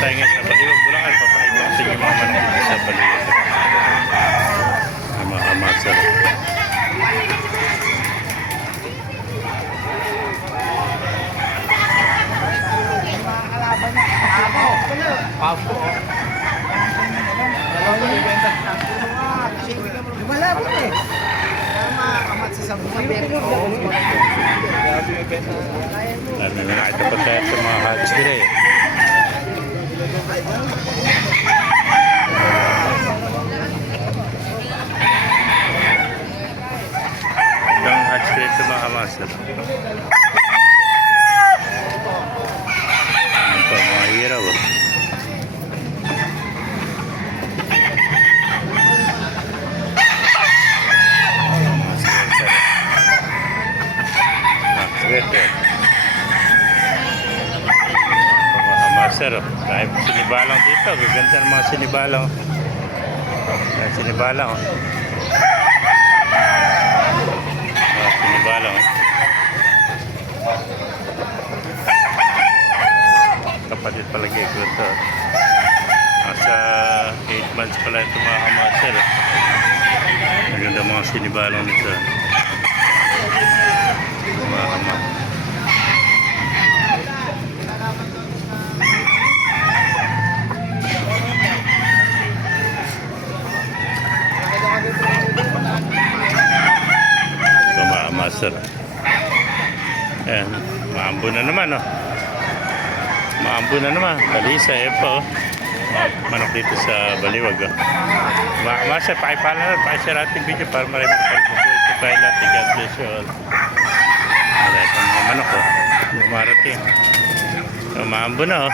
tayo ngayon sa Baliwag, Bulacan. Papakita ko sa inyo mga manok sa Baliwag. Mga kamasar. Malabo eh. Tama, kamat sa sabong sa beko. Dami na nakita pa tayo sa mga hatch nila eh. Nila sa mga kamasar. Ano pa, mga hiraw oh. Mga sweater. Mga sweater. Mga master, oh. Dahil sinibalang dito. Gaganda ng mga sinibalang. Dahil sinibalang. oh. Mga sinibalang. oh. Kapatid palagi ko ito. Nasa 8 months pala ito mga kamaster. Maganda mga sinibalang nito. Mga kamaster. Master. Ayan, maambo na naman oh. Maambo na naman. Kalisa eh po. oh. Manok dito sa Baliwag oh. Mga master, pakipala na. Pakishare natin video para marami kapag mabuhay ko tayo natin. God bless you all. Itong mga manok oh. Yung marating. So, maambo na oh.